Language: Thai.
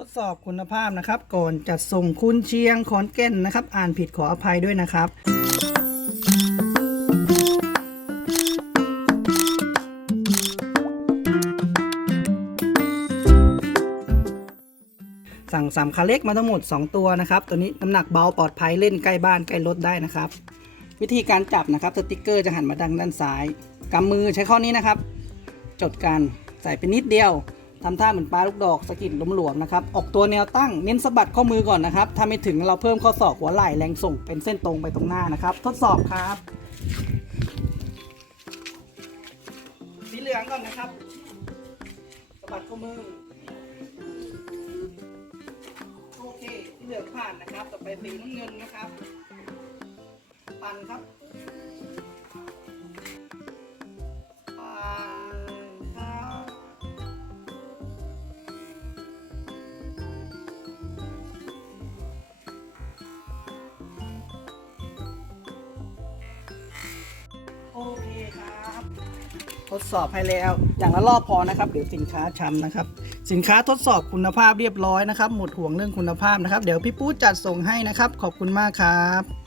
ทดสอบคุณภาพนะครับ ก่อนจัดส่งคุณเชียงขอนแก่นนะครับ อ่านผิดขออภัยด้วยนะครับสั่งสามคาเล็กมาทั้งหมด 2 ตัวนะครับ ตัวนี้น้ำหนักเบาปลอดภัยเล่นใกล้บ้านใกล้รถได้นะครับ วิธีการจับนะครับสติกเกอร์จะหันมาดังด้านซ้ายกำมือใช้ข้อนี้นะครับ จดกันใส่ไปนิดเดียว ทำท่าเหมือนปลาลูกดอกสะกิดหลวมนะครับ ออกตัวแนวตั้งเน้นสะบัดข้อมือก่อนนะครับ ถ้าไม่ถึงเราเพิ่มข้อศอกหัวไหล่แรงส่งเป็นเส้นตรงไปตรงหน้านะครับ ทดสอบครับ สีเหลืองก่อนนะครับสะบัดข้อมือ โอเคสีเหลืองผ่านนะครับ ต่อไปสีน้ำเงินนะครับ ปั่นครับ ทดสอบให้แล้ว อย่างละรอบพอนะครับ เดี๋ยวสินค้าช้ำนะครับ สินค้าทดสอบคุณภาพเรียบร้อยนะครับ หมดห่วงเรื่องคุณภาพนะครับ เดี๋ยวพี่ปู้จัดส่งให้นะครับ ขอบคุณมากครับ